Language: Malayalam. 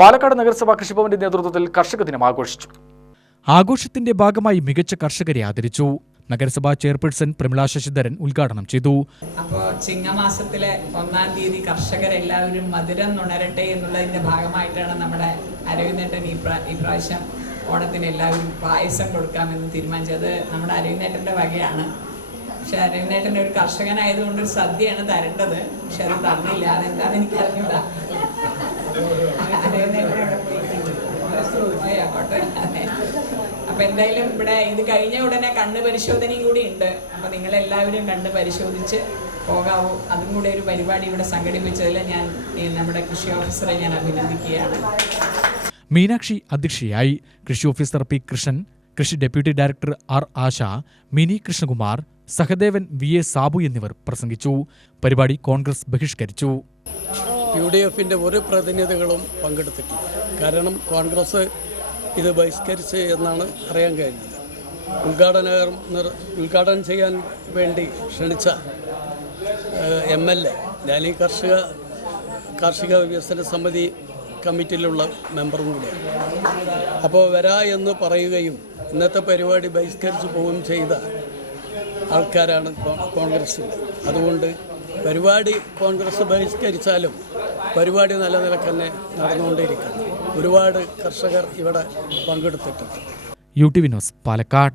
പാലക്കാട് നഗരസഭാ കൃഷിഭവന്റെ നേതൃത്വത്തിൽ കർഷക ദിനം ആഘോഷിച്ചു. ആഘോഷത്തിന്റെ ഭാഗമായി മികച്ച കർഷകരെ ആദരിച്ചു. നഗരസഭാ ചെയർപേഴ്സൺ പ്രമിള ശശിധരൻ ഉദ്ഘാടനം ചെയ്തു. അപ്പോൾ ചിങ്ങമാസത്തിലെ 1-ാം തീയതി കർഷകരെല്ലാവരും മധുരം നുണരട്ടെ എന്നുള്ളതിന്റെ ഭാഗമായിട്ടാണ് നമ്മുടെ അരവിന്ദേട്ടൻ ഇപ്രാവശ്യം ഓണത്തിന് എല്ലാവരും പായസം കൊടുക്കാമെന്ന് തീരുമാനിച്ചത്. നമ്മുടെ അരവിന്ദേട്ടൻ്റെ വകയാണ്. പക്ഷെ അരവിന്ദേട്ടൻ ഒരു കർഷകനായതുകൊണ്ട് ഒരു സദ്യയാണ് തരേണ്ടത്. പക്ഷെ അത് തന്നില്ല. അതെന്താണെന്ന് എനിക്ക് അറിഞ്ഞൂടാ. അപ്പൊ എന്തായാലും ഇവിടെ ഇത് കഴിഞ്ഞ ഉടനെ കണ്ണ് പരിശോധനയും കൂടി ഉണ്ട്. അപ്പൊ നിങ്ങളെല്ലാവരും കണ്ണ് പരിശോധിച്ച് പോകാവൂ. അതും കൂടെ ഒരു പരിപാടി ഇവിടെ സംഘടിപ്പിച്ചതിൽ ഞാൻ നമ്മുടെ കൃഷി ഓഫീസറെ ഞാൻ അഭിനന്ദിക്കുകയാണ്. മീനാക്ഷി അധ്യക്ഷയായി. കൃഷി ഓഫീസർ പി കൃഷ്ണൻ, കൃഷി deputy director R Asha, Mini Krishnakumar, Sahadevan V A Sabu എന്നിവർ പ്രസംഗിച്ചു. പരിപാടി കോൺഗ്രസ് ബഹിഷ്കരിച്ചു. UDF-ന്റെ ഒരു പ്രതിനിധികളും പങ്കെടുത്തിട്ടില്ല. കാരണം കോൺഗ്രസ് ഇത് ബഹിഷ്കരിച്ച് എന്നാണ് അറിയാൻ കഴിഞ്ഞത്. ഉദ്ഘാടനം ചെയ്യാൻ വേണ്ടി ക്ഷണിച്ച MLA ഞാൻ ഈ കാർഷിക വികസന സമിതി കമ്മിറ്റിയിലുള്ള മെമ്പറും കൂടിയാണ്. അപ്പോൾ വരാ എന്ന് പറയുകയും ഇന്നത്തെ പരിപാടി ബഹിഷ്കരിച്ച് പോവുകയും ചെയ്ത ആൾക്കാരാണ് കോൺഗ്രസ്സിൽ. അതുകൊണ്ട് പരിപാടി കോൺഗ്രസ് ബഹിഷ്കരിച്ചാലും പരിപാടി നല്ല നിലക്ക് തന്നെ നടന്നുകൊണ്ടിരിക്കുന്നു. ഒരുപാട് കർഷകർ ഇവിടെ പങ്കെടുത്തിട്ടുണ്ട്. UTV news, Palakkad.